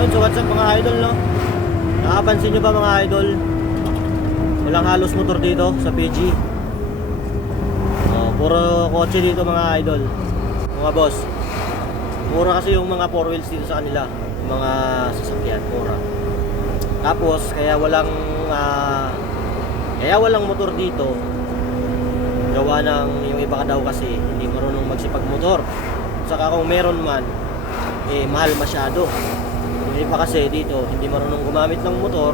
Yun, so what's up mga idol, no? Nakapansin nyo ba mga idol? Walang halos motor dito sa PG. Puro kotse dito mga idol, mga boss. Mura kasi yung mga 4 wheels dito sa kanila, yung mga sasakyan, mura. Tapos kaya walang motor dito. Gawa ng yung iba ka daw kasi hindi marunong magsipag-motor. Saka kung meron man, mahal masyado. Yung iba kasi dito hindi marunong gumamit ng motor.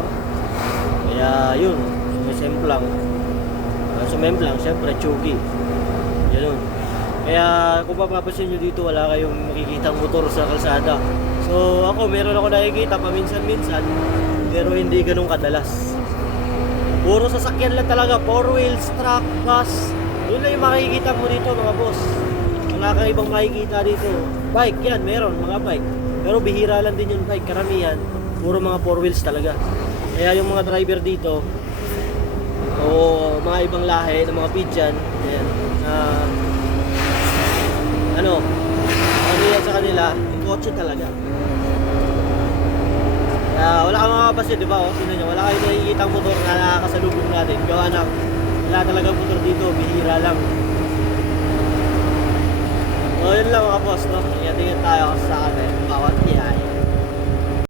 Kaya yun, sumemplang, syempre chugi. Ganun. Kaya kung papapansin nyo dito, wala kayong makikitang motor sa kalsada. So ako, meron ako nakikita paminsan-minsan, pero hindi ganun kadalas. Puro sasakyan lang talaga, 4 wheels, truck, bus. Yun lang yung makikita mo dito mga boss. Wala kang ibang makikita dito. Bike yan, meron mga bike. Pero bihira lang din yung bike, karamihan puro mga 4 wheels talaga. Kaya yung mga driver dito o mga ibang lahi ng mga pidjan, ayan, ano yan sa kanila, yung kotse talaga. Wala kang makapasin, di ba? Tingnan nyo, wala kayong nakikitang motor na nakakasalubong natin. Gawa ng wala talagang motor dito, bihira lang. So yun lang mga boss, no? Ingat tayo sa akin bawat biyahe.